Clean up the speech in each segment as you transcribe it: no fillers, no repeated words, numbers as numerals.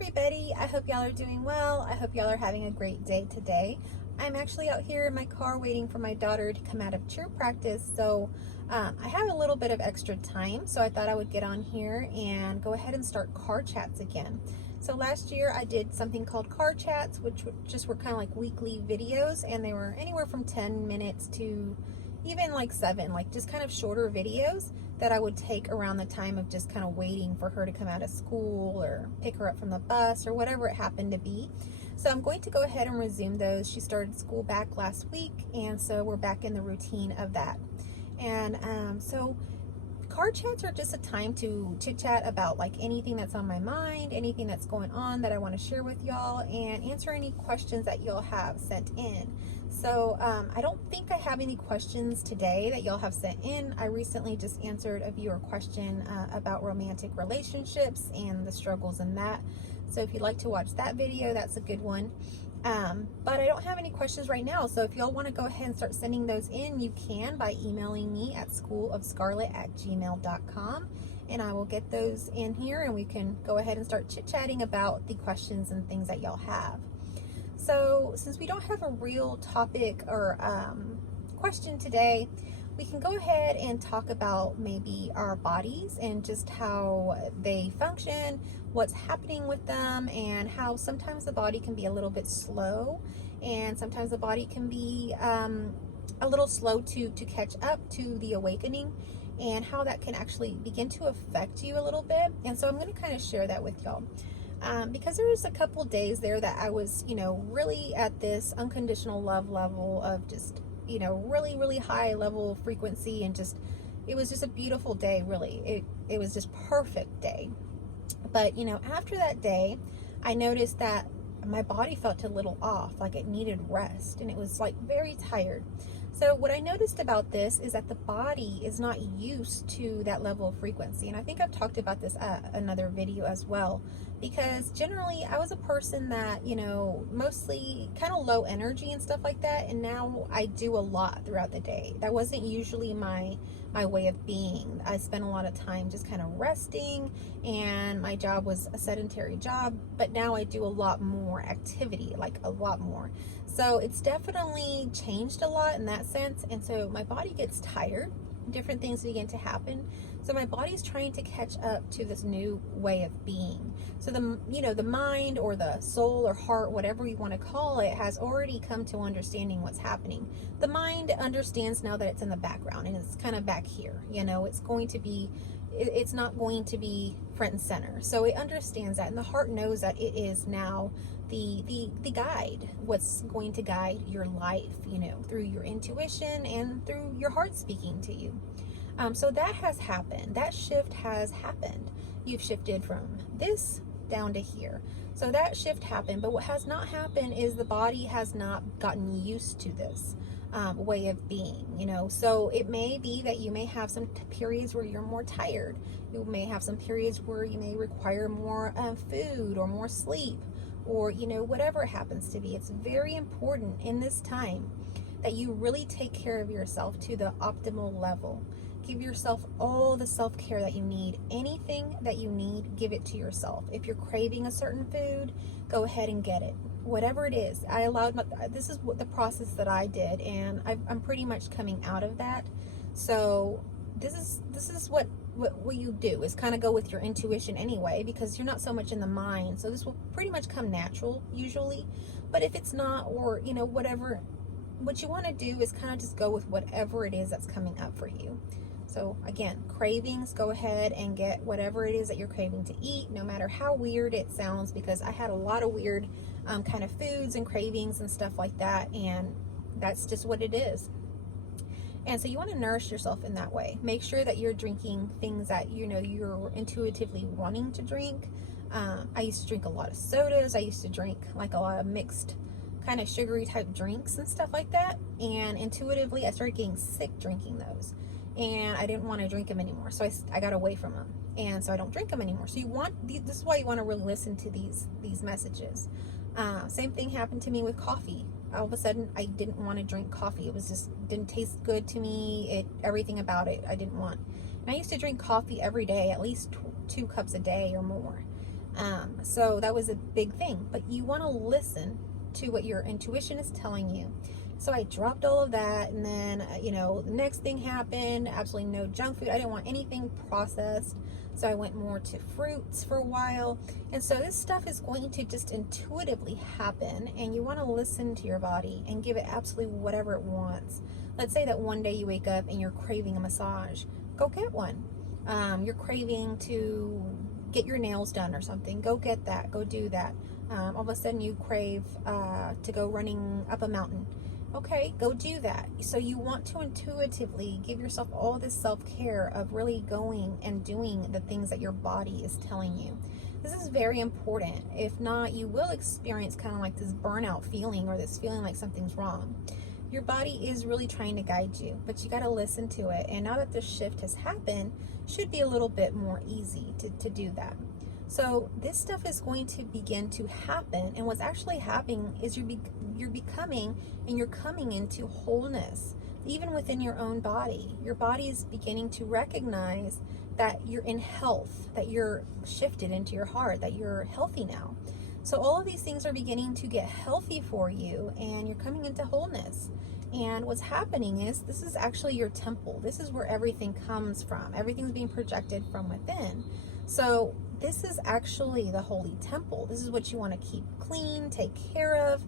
everybody, I hope y'all are doing well. I hope y'all are having a great day today. I'm actually out here in my car waiting for my daughter to come out of cheer practice, so I have a little bit of extra time, so I thought I would get on here and go ahead and start car chats again. So last year I did something called car chats, which just were kind of like weekly videos, and they were anywhere from 10 minutes to even like 7, like just kind of shorter videos that I would take around the time of just kind of waiting for her to come out of school or pick her up from the bus or whatever it happened to be. So I'm going to go ahead and resume those. She started school back last week, and so we're back in the routine of that. And so car chats are just a time to chit chat about like anything that's on my mind, anything that's going on that I want to share with y'all, and answer any questions that y'all have sent in. So I don't think I have any questions today that y'all have sent in. I recently just answered a viewer question about romantic relationships and the struggles in that. So if you'd like to watch that video, that's a good one. But I don't have any questions right now, so if y'all want to go ahead and start sending those in, you can by emailing me at schoolofscarlet@gmail.com, and I will get those in here and we can go ahead and start chit-chatting about the questions and things that y'all have. So since we don't have a real topic or question today, we can go ahead and talk about maybe our bodies and just how they function, what's happening with them, and how sometimes the body can be a little bit slow, and sometimes the body can be a little slow to catch up to the awakening, and how that can actually begin to affect you a little bit. And so I'm going to kind of share that with y'all. Because there was a couple days there that I was, really at this unconditional love level of just, really, really high level frequency, and just, it was just a beautiful day, really. It was just perfect day. But, after that day, I noticed that my body felt a little off, like it needed rest, and it was like very tired. So what I noticed about this is that the body is not used to that level of frequency. And I think I've talked about this at another video as well, because generally I was a person that, mostly kind of low energy and stuff like that. And now I do a lot throughout the day. That wasn't usually my way of being. I spent a lot of time just kind of resting, and my job was a sedentary job, but now I do a lot more activity, like a lot more. So it's definitely changed a lot in that sense. And so my body gets tired, different things begin to happen. So my body's trying to catch up to this new way of being. So the mind or the soul or heart, whatever you want to call it, has already come to understanding what's happening. The mind understands now that it's in the background and it's kind of back here. It's not going to be front and center. So it understands that, and the heart knows that it is now the guide, what's going to guide your life, through your intuition and through your heart speaking to you. So that has happened. That shift has happened. You've shifted from this down to here. So that shift happened, but what has not happened is the body has not gotten used to this way of being, so it may be that you may have some periods where you're more tired. You may have some periods where you may require more food or more sleep, or whatever it happens to be. It's very important in this time that you really take care of yourself to the optimal level. Give yourself all the self-care that you need. Anything that you need, give it to yourself. If you're craving a certain food, go ahead and get it. Whatever it is, this is what the process that I did, and I'm pretty much coming out of that. So this is what you do, is kind of go with your intuition anyway, because you're not so much in the mind. So this will pretty much come natural usually. But if it's not, or whatever, what you want to do is kind of just go with whatever it is that's coming up for you. So again, cravings, go ahead and get whatever it is that you're craving to eat, no matter how weird it sounds, because I had a lot of weird kind of foods and cravings and stuff like that, and that's just what it is. And so you want to nourish yourself in that way. Make sure that you're drinking things that you're intuitively wanting to drink. I used to drink a lot of sodas. I used to drink like a lot of mixed kind of sugary type drinks and stuff like that, and intuitively I started getting sick drinking those, and I didn't want to drink them anymore, so I got away from them, and so I don't drink them anymore. So this is why you want to really listen to these messages. Same thing happened to me with coffee. All of a sudden I didn't want to drink coffee. It was just didn't taste good to me. Everything about it I didn't want. And I used to drink coffee every day, at least 2 cups a day or more. So that was a big thing. But you want to listen to what your intuition is telling you. So I dropped all of that, and then, the next thing happened. Absolutely no junk food. I didn't want anything processed. So I went more to fruits for a while. And so this stuff is going to just intuitively happen, and you want to listen to your body and give it absolutely whatever it wants. Let's say that one day you wake up and you're craving a massage. Go get one. You're craving to get your nails done or something. Go get that. Go do that. All of a sudden you crave to go running up a mountain. Okay, go do that. So you want to intuitively give yourself all this self-care of really going and doing the things that your body is telling you. This is very important. If not, you will experience kind of like this burnout feeling, or this feeling like something's wrong. Your body is really trying to guide you, but you got to listen to it. And now that this shift has happened, should be a little bit more easy to do that. So this stuff is going to begin to happen, and what's actually happening is you're becoming and you're coming into wholeness, even within your own body. Your body is beginning to recognize that you're in health, that you're shifted into your heart, that you're healthy now. So all of these things are beginning to get healthy for you, and you're coming into wholeness. And what's happening is, this is actually your temple. This is where everything comes from. Everything's being projected from within. So this is actually the holy temple. This is what you want to keep clean, take care of,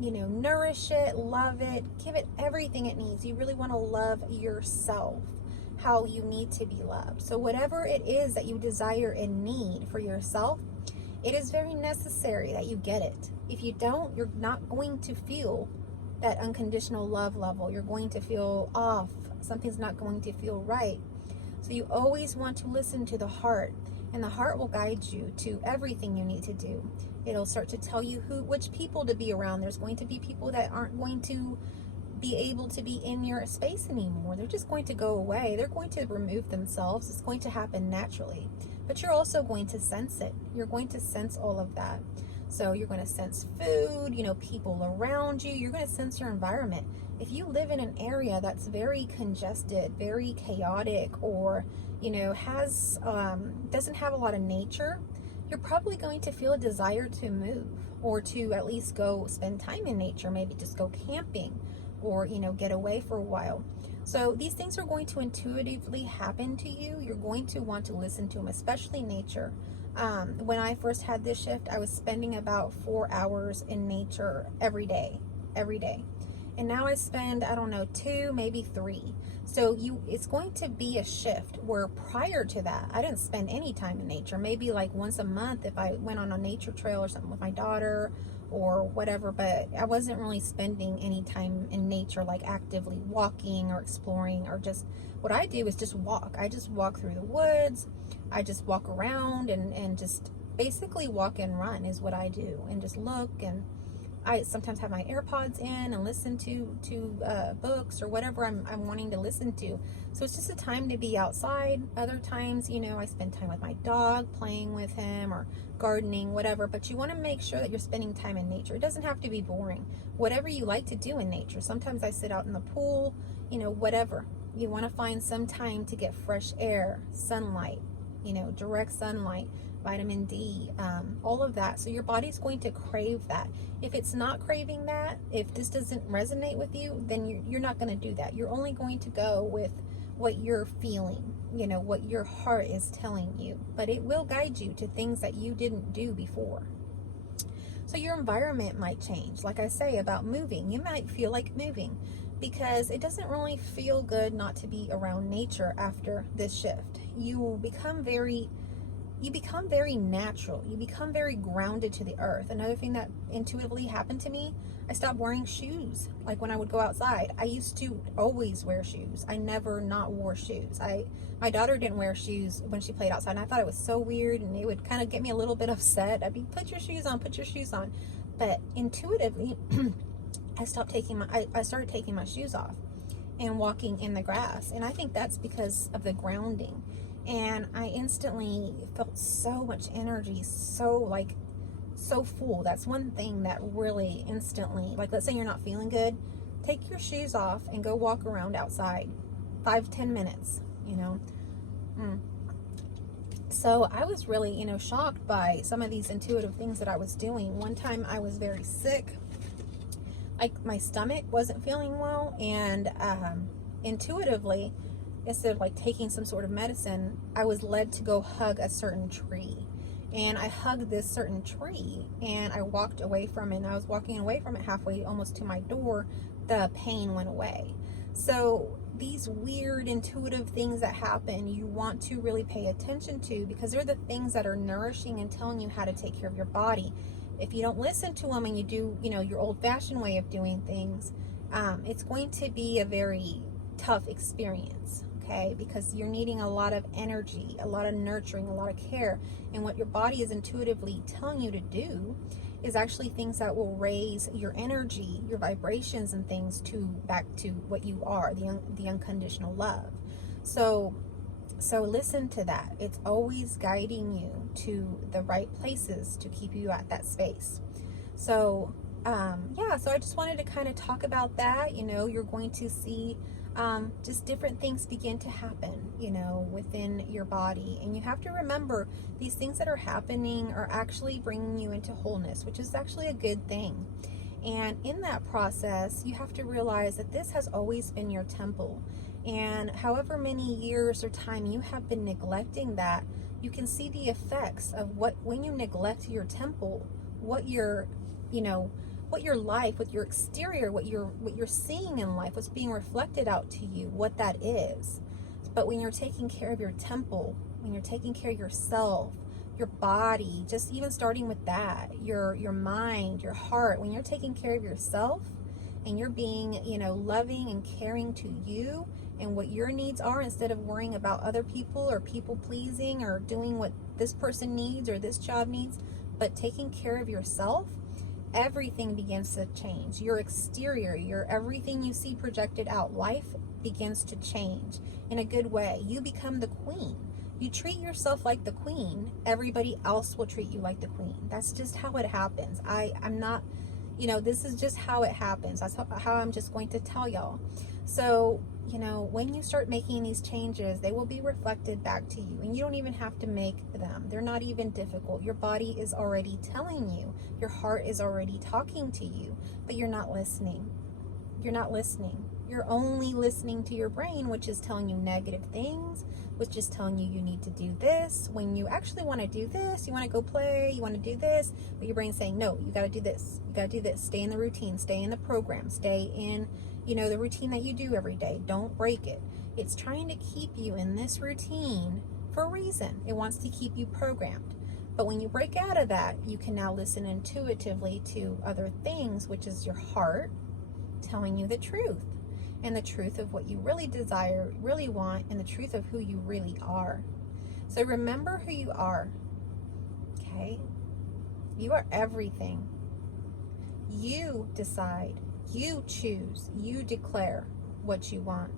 nourish it, love it, give it everything it needs. You really want to love yourself how you need to be loved. So whatever it is that you desire and need for yourself, it is very necessary that you get it. If you don't, you're not going to feel that unconditional love level. You're going to feel off. Something's not going to feel right. So you always want to listen to the heart, and the heart will guide you to everything you need to do. It'll start to tell you which people to be around. There's going to be people that aren't going to be able to be in your space anymore. They're just going to go away. They're going to remove themselves. It's going to happen naturally. But you're also going to sense it. You're going to sense all of that. So you're going to sense food, people around you. You're going to sense your environment. If you live in an area that's very congested, very chaotic, or doesn't have a lot of nature, you're probably going to feel a desire to move, or to at least go spend time in nature. Maybe just go camping, or get away for a while. So these things are going to intuitively happen to you. You're going to want to listen to them, especially nature. When I first had this shift, I was spending about 4 hours in nature every day. And now I spend, 2, maybe 3. So it's going to be a shift where prior to that, I didn't spend any time in nature. Maybe like once a month if I went on a nature trail or something with my daughter or whatever, but I wasn't really spending any time in nature, like actively walking or exploring, or just, what I do is just walk. I just walk through the woods. I just walk around and just basically walk and run is what I do, and just look. And I sometimes have my AirPods in and listen to books or whatever I'm wanting to listen to. So it's just a time to be outside. Other times, I spend time with my dog, playing with him, or gardening, whatever. But you want to make sure that you're spending time in nature. It doesn't have to be boring. Whatever you like to do in nature. Sometimes I sit out in the pool, whatever. You want to find some time to get fresh air, sunlight, direct sunlight, vitamin D, all of that. So your body's going to crave that. If it's not craving that, if this doesn't resonate with you, then you're not going to do that. You're only going to go with what you're feeling, what your heart is telling you. But it will guide you to things that you didn't do before. So your environment might change. Like I say about moving, you might feel like moving, because it doesn't really feel good not to be around nature after this shift. You will become very natural. You become very grounded to the earth. Another thing that intuitively happened to me, I stopped wearing shoes. Like when I would go outside, I used to always wear shoes. I never not wore shoes. My daughter didn't wear shoes when she played outside, and I thought it was so weird, and it would kind of get me a little bit upset. I'd be, put your shoes on. But intuitively, I started taking my shoes off and walking in the grass. And I think that's because of the grounding. And I instantly felt so much energy, so full. That's one thing that really instantly, like let's say you're not feeling good, take your shoes off and go walk around outside 5-10 minutes, So I was really, shocked by some of these intuitive things that I was doing. One time I was very sick, like my stomach wasn't feeling well, and intuitively, instead of like taking some sort of medicine, I was led to go hug a certain tree. And I hugged this certain tree and I walked away from it. And I was walking away from it halfway almost to my door. The pain went away. So these weird intuitive things that happen, you want to really pay attention to, because they're the things that are nourishing and telling you how to take care of your body. If you don't listen to them and you do, your old-fashioned way of doing things, it's going to be a very tough experience. Okay, because you're needing a lot of energy, a lot of nurturing, a lot of care. And what your body is intuitively telling you to do is actually things that will raise your energy, your vibrations, and things back to what you are, the unconditional love. So listen to that. It's always guiding you to the right places to keep you at that space. So so I just wanted to kind of talk about that. You're going to see just different things begin to happen, within your body. And you have to remember, these things that are happening are actually bringing you into wholeness, which is actually a good thing. And in that process, you have to realize that this has always been your temple. And however many years or time you have been neglecting that, you can see the effects of when you neglect your temple, what your life, what your exterior, what you're seeing in life, what's being reflected out to you, what that is. But when you're taking care of your temple, when you're taking care of yourself, your body, just even starting with that, your mind, your heart, when you're taking care of yourself and you're being, loving and caring to you and what your needs are, instead of worrying about other people or people pleasing or doing what this person needs or this job needs, but taking care of yourself, everything begins to change. Your exterior, everything you see projected out, life begins to change in a good way. You become the queen. You treat yourself like the queen, everybody else will treat you like the queen. That's just how it happens. I'm not, this is just how it happens. That's how I'm just going to tell y'all. So, when you start making these changes, they will be reflected back to you. And you don't even have to make them. They're not even difficult. Your body is already telling you. Your heart is already talking to you. But you're not listening. You're not listening. You're only listening to your brain, which is telling you negative things, which is telling you need to do this. When you actually want to do this, you want to go play, you want to do this, but your brain's saying, no, you got to do this. You got to do this. Stay in the routine. Stay in the program. Stay in the routine that you do every day. Don't break it. It's trying to keep you in this routine for a reason. It wants to keep you programmed. But when you break out of that, you can now listen intuitively to other things, which is your heart telling you the truth, and the truth of what you really desire, really want, and the truth of who you really are. So remember who you are, okay? You are everything. You decide. You choose, you declare what you want.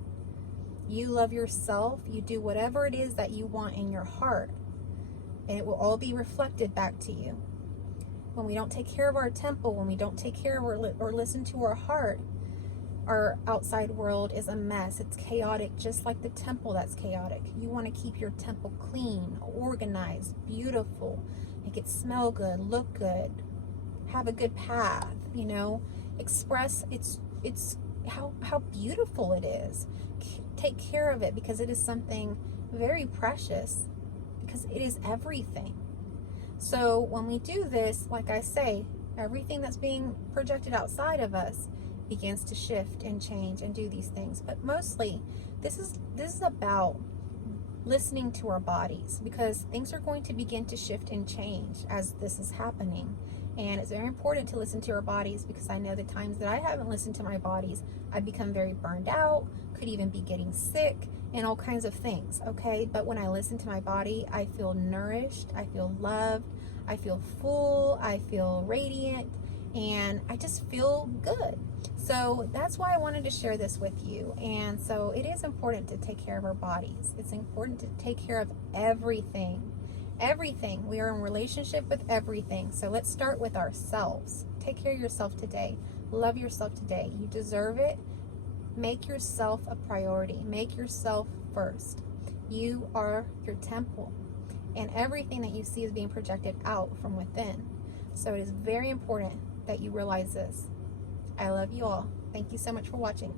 You love yourself, you do whatever it is that you want in your heart, and it will all be reflected back to you. When we don't take care of our temple, when we don't take care of or listen to our heart, our outside world is a mess. It's chaotic, just like the temple that's chaotic. You want to keep your temple clean, organized, beautiful, make it smell good, look good, have a good path, express it's how beautiful it is. Take care of it, because it is something very precious, because it is everything. So when we do this, like I say, everything that's being projected outside of us begins to shift and change and do these things. But mostly this is about listening to our bodies, because things are going to begin to shift and change as this is happening. And it's very important to listen to our bodies, because I know the times that I haven't listened to my bodies, I've become very burned out, could even be getting sick, and all kinds of things, okay? But when I listen to my body, I feel nourished, I feel loved, I feel full, I feel radiant, and I just feel good. So that's why I wanted to share this with you. And so it is important to take care of our bodies. It's important to take care of everything. Everything. We are in relationship with everything. So let's start with ourselves. Take care of yourself today. Love yourself today. You deserve it. Make yourself a priority. Make yourself first. You are your temple. and everything that you see is being projected out from within. So it is very important that you realize this. I love you all. Thank you so much for watching.